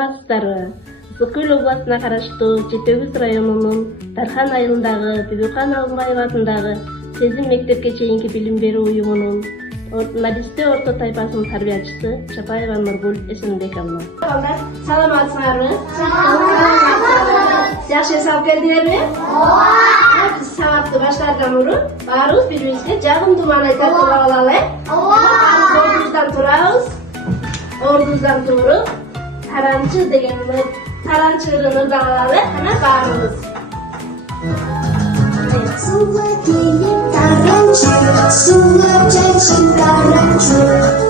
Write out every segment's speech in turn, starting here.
саламатсыздарбы? Ысык Көл областына караштуу Жетегүз районунун Тархан айылындагы Бибикан Алымбаев атындагы Сезим мектепке чейинки билим берүү уюмунун Надисте орто тайпасынын тарбиячысы Чапаева Нургул Эсенбековна. Саламатсыңарбы? Жакшы эс алып келдиңерби? Ооба. Биз сабакты баштаардан мурун баарыбыз бири-бирибизге жагымдуу маанай тартып алалы. Ооба. Ордуздан туруп, таранчы деген таранчыны ырдап алалы. Кана баарыбыз. Суга келип таранчы, суга чачын таранчы,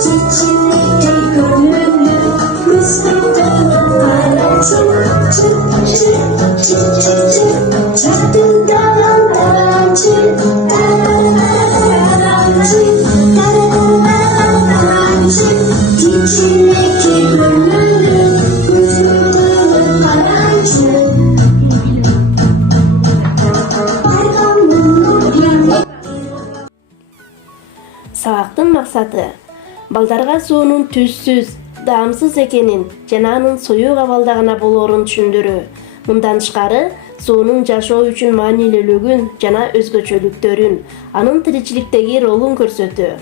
чечиликтей көңүлү, күстүктөн таранчы, жадыңдаган таранчы, таранчы, таранчы, чечиликтей көңүлү, күстүктөн таранчы. Сабактын максаты балдарга суунун түзсүз, даамсыз экенин жана анын суюк абалда гана болоорун түшүндүрүү. Мындан тышкары, суунун жашоо үчүн маанилүүлүгүн жана өзгөчөлүктөрүн, анын тиричиликтеги ролун көрсөтүү.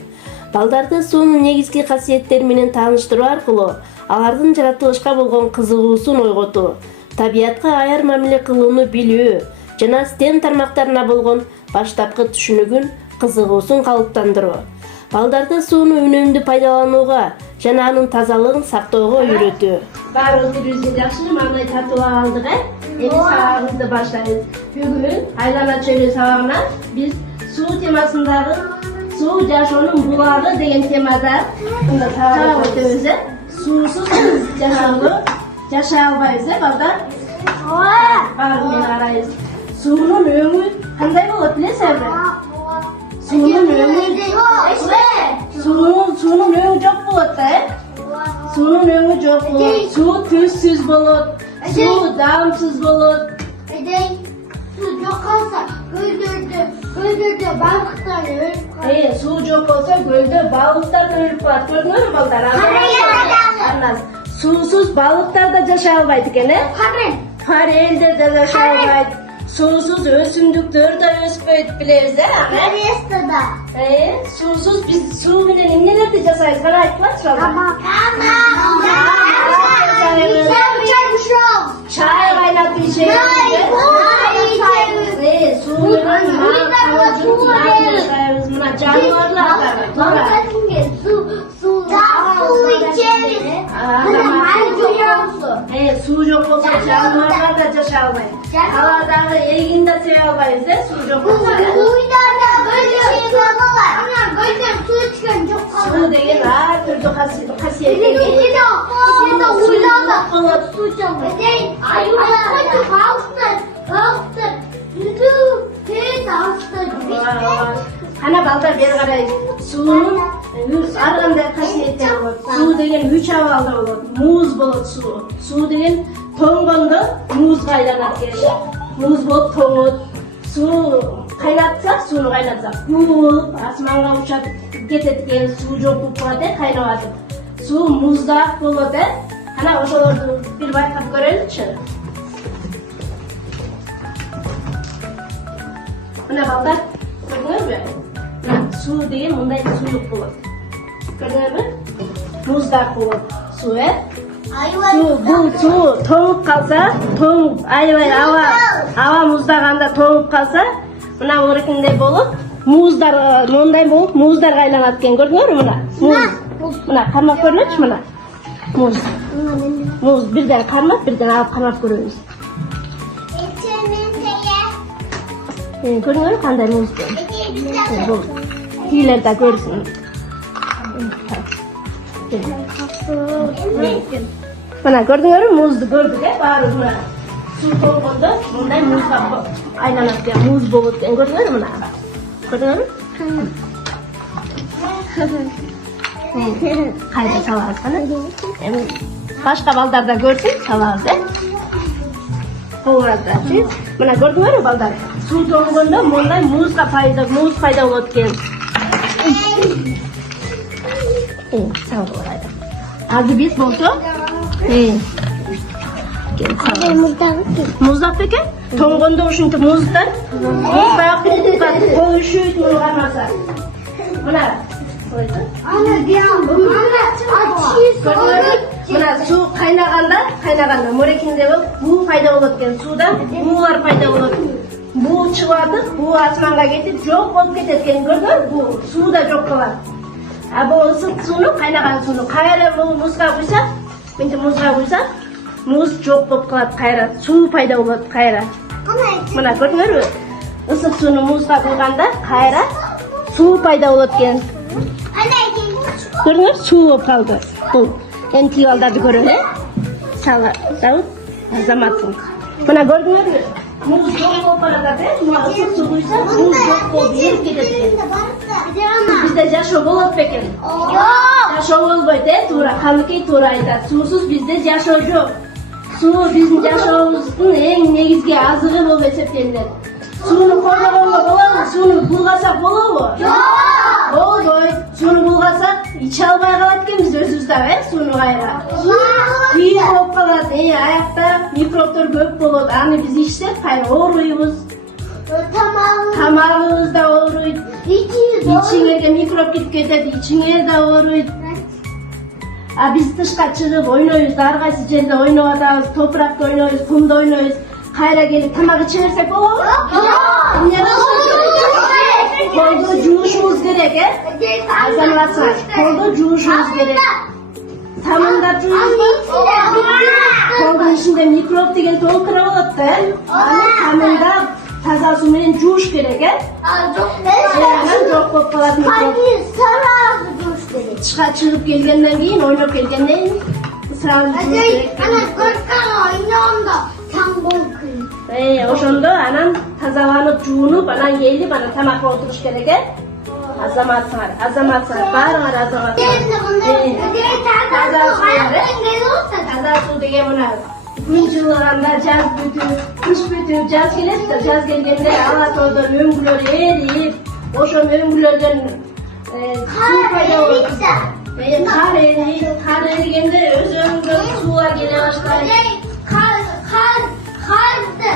Балдарды суунун негизги касиеттери менен тааныштыруу аркылуу алардын жаратылышка болгон кызыгуусун ойготуу, табиятка аяр мамиле кылууну билүү жана STEM тармактарына болгон баштапкы түшүнүгүн, кызыгуусун калыптандыруу. Балдарды сууну үнөмдүү пайдаланууга жана анын тазалыгын сактоого үйрөтүү. Баарыбыз бири-бирибизге жакшы маанай тартып алдык. Эми сабагыбызды баштайбыз. Бүгүн айлана чөйрө сабагына биз суу темасындагы суу жашоонун булагы деген темада сабак өтөбүз. Суусуз жашай албайбыз, балдар? Ооба. Баарыбыз мени карайбыз. Суунун өңү кандай болот билесиңерби? Суунун өңү жок болот да, Суунун өңү жок болот. Суу түзсүз болот. Суу даамсыз болот. Суу жок калса, көлдөрдө балыктар өлүп калат. Суу жок болсо, көлдө балыктар өлүп калат. Көрдүңөрбү балдар? Анан суусуз балыктар да жашай албайт экен, Форелдер да жашай албайт. Суусуз өсүмдүктөр да өспөйт, билебиз, да. Суусуз биз суу менен эмнелерди жасайбыз? Кана айтпачы, балдар. Чай кайнатып ичебиз. Суу менен жашайбыз. Мына жаныбарлар бар. Суу жок болсо жаныбарлар да жашай албайт. Талаадагы эгин да сее албайбыз, суу жок болсо. Суу деген ар түрдүү касиетке Кана балдар бери карайбыз. Суунун ар кандай касиеттери болот. Суу деген 3 абалда болот. Муз болот суу. Суу деген тоңгондо музга айланат экен. Муз болуп тоңот. Суу кайнатсак, сууну кайнатсак, куулуп, асманга учап кетет экен. Суу жок болуп калат, кайнап атып. Суу муздак болот, Кана ошолорду бир байкап көрөлүчү. Мына балдар, көрдүңөрбү? Суу деген мындай суук болот. Көрдүңөрбү? Муздак болот суу, Бул суу тоңуп калса, аябай аба муздаганда тоңуп калса, мына орекиндей болуп, муздар мондай болуп, муздарга айланат экен. Көрдүңөрбү мына? Мына кармап көрөлүчү мына. Муз бирден кармап, бирден алып кармап көрөбүз. Көрдүңөрбү кандай муз? Тигилер да көрсүн. Мына көрдүңөрбү, музду көрдүк, баары мына. Суу тоңгондо мындай музга айланат экен, муз болот экен. Көрдүңөрбү мына? Көрдүңөрбү? Кайда салабыз кана? Башка балдар да көрсүн, салабыз, Колурадачы. Мына көрдүңөрбү балдар? Суу тоңгондо мындай муз пайда болот экен. Sağ ol. Azı biz bolsa. экен. Muzdaq ekan. To'ng'onda o'shuncha muzdan. Muzdaq qo'yishib muni qarmasa. Mana qo'ydi. Mana suv qaynaganda morekinde bu paydo bo'lgan suvdan bular paydo bo'ladi. Bu chiqadi, bu osmonga ketib yo'q bo'lib ketadigan ko'rdingmi? Bu suvda yo'q qiladi. Bu ıssiq suvni, qaynagan suvni qayera bu muzga qo'ysa, menga muzga qo'ysa, muz yo'q bo'lib qoladi qayera, suv paydo bo'ladi qayera. Mana ko'rdingmi? Issiq suvni muzga qo'yganda qayera suv paydo bo'ladi ekan. Ko'rdingmi? Suv bo'lib qoldi. Bu endi yo'llarni ko'radi. Sala, Davud, Azamatsin. Mana ko'rdingmi? Muz yo'q bo'lib qoladi. Mana issiq suv qo'ysa, muz yo'q bo'lib ketadi. Bizde yaşa bo'lib ekan. Yaşa bo'lmaydi, to'g'ri, hamki to'g'ri aytadi. Suvsiz bizde yaşa yo'q. Suv bizning yashashimizning eng negizgi azig'i bo'lib hisoblanadi. Suvni qo'llaganga bo'ladi, suvni bulg'asak bo'ladimi? Yo'q. Bo'lmaydi. Suvni bulg'asak icha olmay qoladi ekan biz o'zimizda, suvni qayra. Kuyiq bo'lib qoladi, oyoqda mikroblar ko'p bo'ladi. Ani biz ichsak qayra o'ruymiz. Tamamımızda ağrıydı. İçine mikrop gidip ketedi, içine de ağrıydı. Biz dışqa çıkıp oynuyoruz, dargası жерде oynayatабыз, toprakta oynuyoruz, kumda oynuyoruz. Kayra gelip tamağı içersek olur mu? Kolda juşumuz gerek, Azamlatsın, kolda juşumuz gerek. Tamında juşumuz, kolda içinde mikrop degen толтыра болады. Tamında таза сумен жууш керек, жоқ болып қалатын микроб. Шығып келгеннен кейін, ойнап келгеннен сразу жууш керек. Ошондо анан тазаланып, жуунуп, анан келип, анан тамакка отуруш керек. Азаматсыңар, баарыңар азаматсыңар. Таза суу деген мына күн жылыганда жаз бүтүп, кыш бүтүп, жаз келет да, жаз келгенде ала тоодон өңгүлөр эрип, ошол өңгүлөрдөн суу пайда болот. Кар эригенде өзөңгөн суулар келе баштайт. Kardı,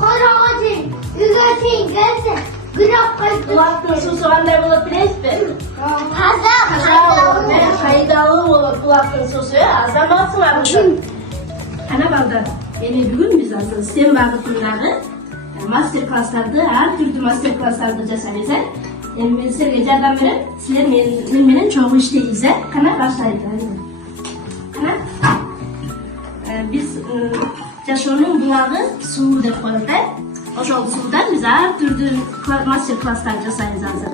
koravacın, ügetin, gelse, Булактын суусу кандай болот билесизби? Пайдалуу болот булактын суусу, азаматсыңар. Ana balдар, бүгүн биз азыр STEM багытындагы мастер-класстарды, ар түрдүү мастер-класстарды жасайбыз. Эми мен силерге жардам берем, силер мен менен чогуу иштейсиз. Кана баштайлы. Кана? Биз жашоонун булагы суу деп коет. Ошол суудан биз ар түрдүү мастер-класстар жасайбыз азыр.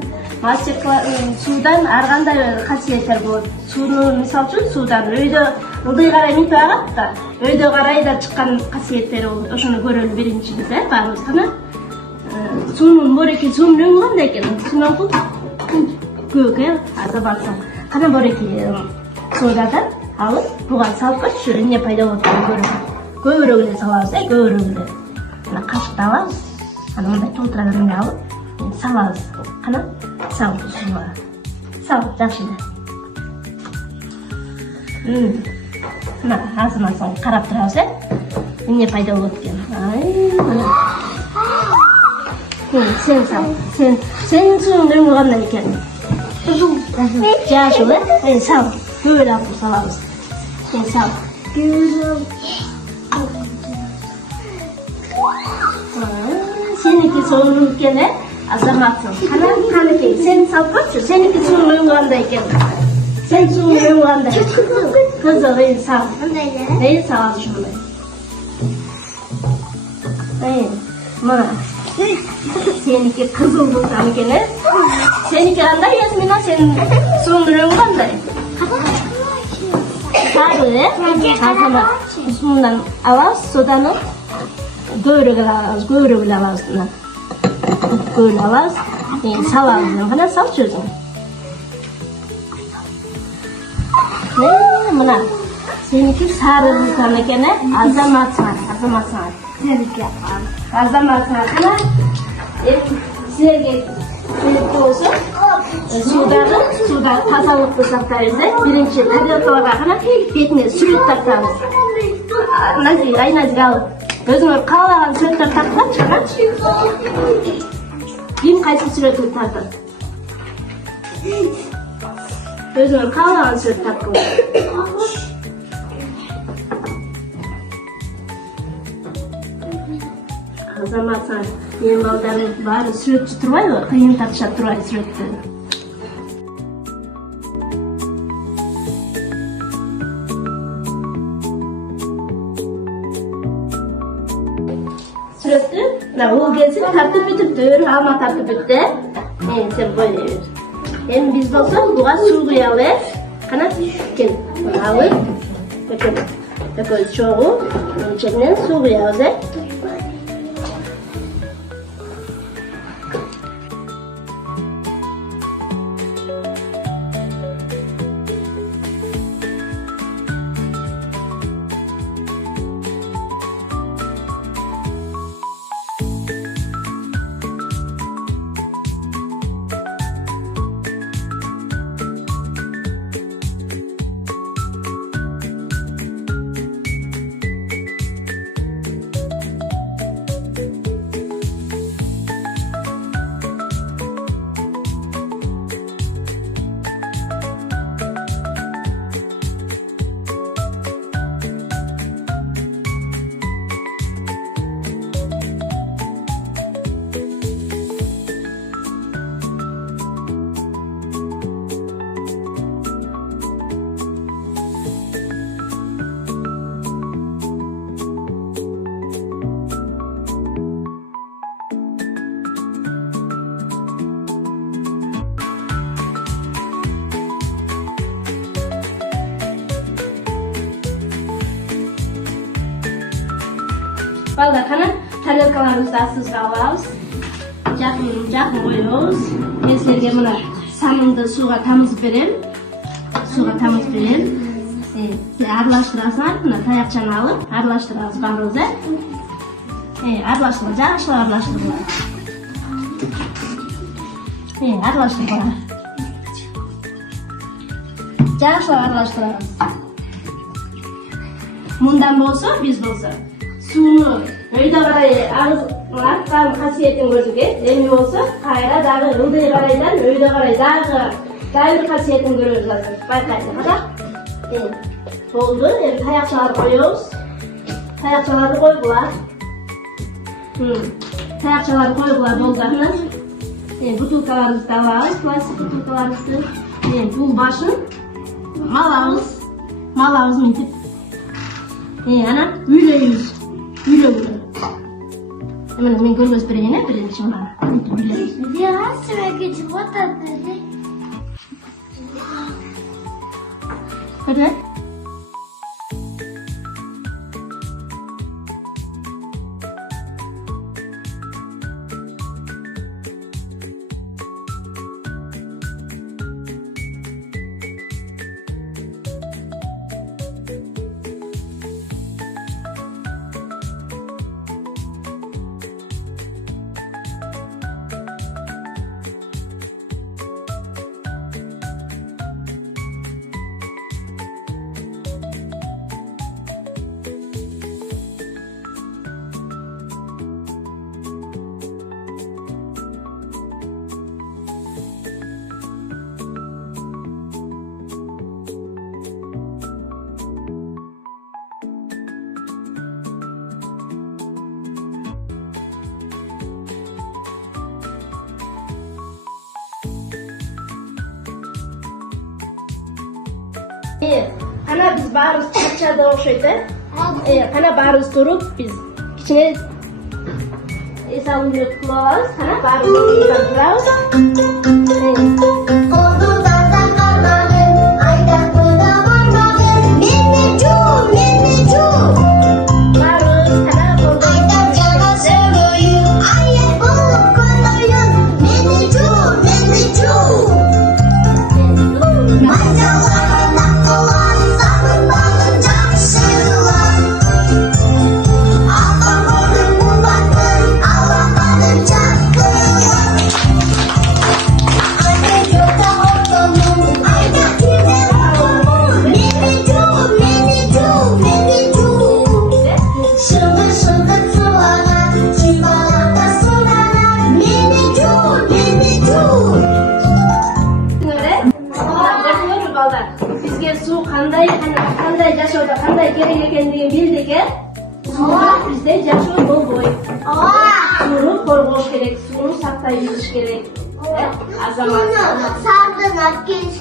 Суудан ар кандай касиеттер болот. Суунун мисалы үчүн суудан өйдө ылдый карай минтип агат да, өйдө карай да чыккан касиеттери болот. Ошону көрөлү биринчи биз, баарыбыз кана. Суунун мореки суунун кандай экен? Суунун көк, азабатсаң. Кана мореки суудадан алып, буга салып койчу, эмне пайда болот деп көрөлү. Көбүрөөк эле салабыз, көбүрөөк эле. Ana kaşıkta alabız. Ana onday толтурадан алып, салабыз. Кана салып суга. Салып жакшыда. Мына азырмансаң карап турабыз, эмне пайда болот экен. Сен сал. Сенин сууң өңү кандай экен? Жашыл, сал. Көп эле алып салабыз. Сен сал. Seniki suunun eкен, азаматсың. Канекей, сен салып койчу, сеники суунун өңү кандай экен? Сен суунун өңү кандай? Кызыл, сал. Сал ушундай. Мына. Seniki кызыл булган экен, Seniki кандай, Ясмина, сенин суунун өңү кандай? Сары, азамат. Мындан алабыз, содан көбүрөөк алабыз, көбүрөөк алабыз. Салабыз, кана салчу өзүң. Мына, сеники сары булган экен, азаматсыңар. Сеники азаматсыңар. Кана, силерге келип болсо, суудагы тазалыкты сактайбыз. Биринчи тарелкаларга кана бетине сүрөт тартабыз. Aynaziga al. Özüңөр каалаган сүрөттөр тартканчы, канчы? Ким кайсы сүрөттү тартат? Özüңөр каалаган сүрөт тарткыла. Азаматсан, мен балдарын баары сүрөтчү турбайбы? Кыйын тартышат турбайбы сүрөттү? Сүрөттү, бул келсин тартып бүтүптү, алма тартып бүттү. Сен бой бер. Эми биз болсо буга суу куялы. Кана кел, алып. Такой чогуу, içinden суу куябыз, Балдар, кана тарелкаларыбызды астыбызга алабыз. Жакын коебуз. Мен силерге мына самынды сууга тамызып берем. Силер аралаштырасыңар, мына таякчаны алып, аралаштырабыз баарыбыз, аралаштыргыла, жакшылап аралаштыргыла. Аралаштыргыла. Жакшылап аралаштырабыз. Мындан болсо, биз болсо сууну өйдө карай арткан касиетин көрдүк, эми болсо кайра дагы ылдый карайдан өйдө карай дагы бир касиетин көрөбүз азыр. Байкайсыңар, болду. Эми таякчаларды коебуз. Таякчаларды койгула. Таякчаларды койгула болду. Бутылкаларыбызды алабыз, пластик бутылкаларыбызды. Бул башын малабыз мынтип. Ана үйлөйбүз. Мен көргөзүп берейин, биринчи мына. Я себе вот это. Көрдүңбү? Кана биз баарыбыз чарчады окшойт, Кана баарыбыз туруп, биз кичине эс алууну өткүлүп алабыз. Кана баарыбыз турабыз. qanday yashashda qanday kerak ekanligini bildik. Bizda yashash bo'l. Suvni qo'rg'ash kerak, suvni saqlay bilish kerak. Azamat. Sardın, akış,